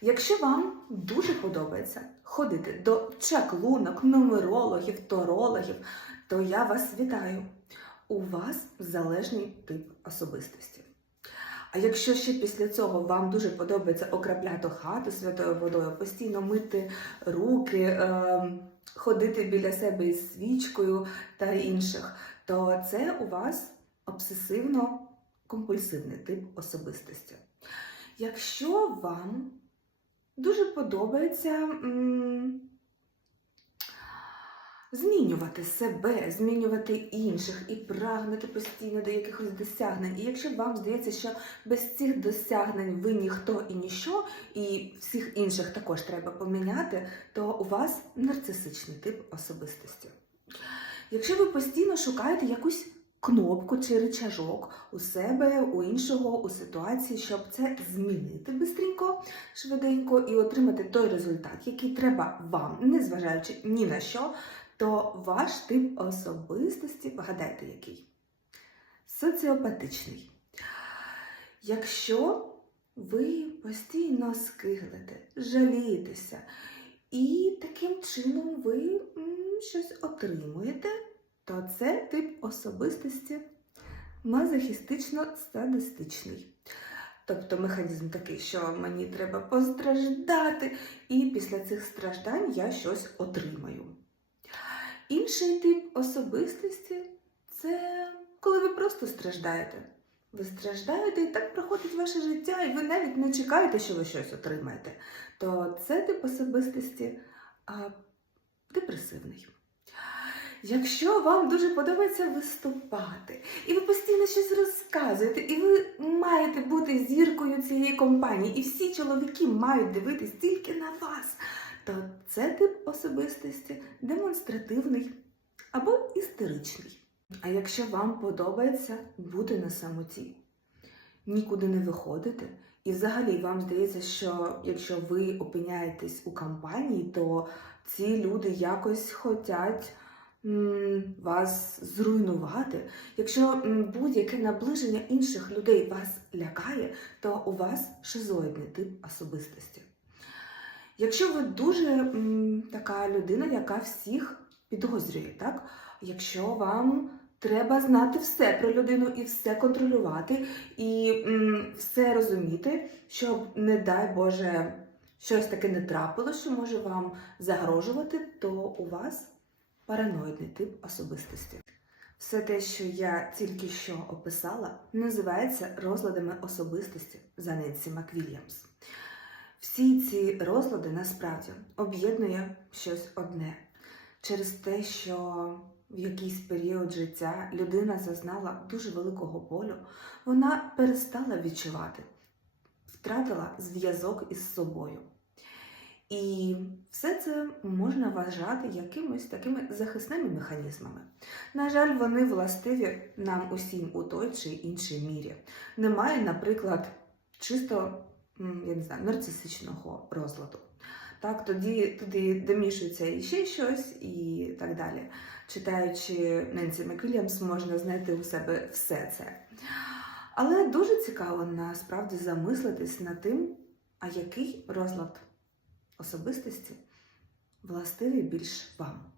Якщо вам дуже подобається ходити до чаклунок, нумерологів, торологів, то я вас вітаю. У вас залежний тип особистості. А якщо ще після цього вам дуже подобається окропляти хату святою водою, постійно мити руки, е, ходити біля себе із свічкою та інших, то це у вас обсесивно-компульсивний тип особистості. Якщо вам дуже подобається змінювати себе, змінювати інших і прагнути постійно до якихось досягнень. І якщо вам здається, що без цих досягнень ви ніхто і ніщо, і всіх інших також треба поміняти, то у вас нарцисичний тип особистості. Якщо ви постійно шукаєте якусь кнопку чи рычажок у себе, у іншого, у ситуації, щоб це змінити бистренько, швиденько і отримати той результат, який треба вам, незважаючи ні на що, то ваш тип особистості, вгадайте який? Соціопатичний. Якщо ви постійно скиглите, жалієтеся, і таким чином ви щось отримуєте, то це тип особистості мазохістично-садистичний. Тобто механізм такий, що мені треба постраждати, і після цих страждань я щось отримаю. Інший тип особистості це коли ви просто страждаєте. Ви страждаєте і так проходить ваше життя, і ви навіть не чекаєте, що ви щось отримаєте. То це тип особистості а, депресивний. Якщо вам дуже подобається виступати, і ви постійно щось розказуєте, і ви маєте бути зіркою цієї компанії, і всі чоловіки мають дивитись тільки на вас, то це тип особистості демонстративний або істеричний. А якщо вам подобається бути на самоті, нікуди не виходити, і взагалі вам здається, що якщо ви опиняєтесь у компанії, то ці люди якось хочуть вас зруйнувати. Якщо будь-яке наближення інших людей вас лякає, то у вас шизоїдний тип особистості. Якщо ви дуже така людина, яка всіх підозрює, так? Якщо вам треба знати все про людину і все контролювати, і все розуміти, щоб, не дай Боже, щось таке не трапило, що може вам загрожувати, то у вас параноїдний тип особистості. Все те, що я тільки що описала, називається розладами особистості за Ненсі Маквільямс. Всі ці розлади насправді об'єднує щось одне через те, що в якийсь період життя людина зазнала дуже великого болю, вона перестала відчувати, втратила зв'язок із собою. І все це можна вважати якимось такими захисними механізмами. На жаль, вони властиві нам усім у той чи іншій мірі. Немає, наприклад, чисто я не знаю, нарцисичного розладу. Так, тоді туди домішується і ще щось, і так далі. Читаючи Ненсі Маквільямс, можна знайти у себе все це. Але дуже цікаво насправді замислитись над тим, а який розлад особистості властивий більш вам.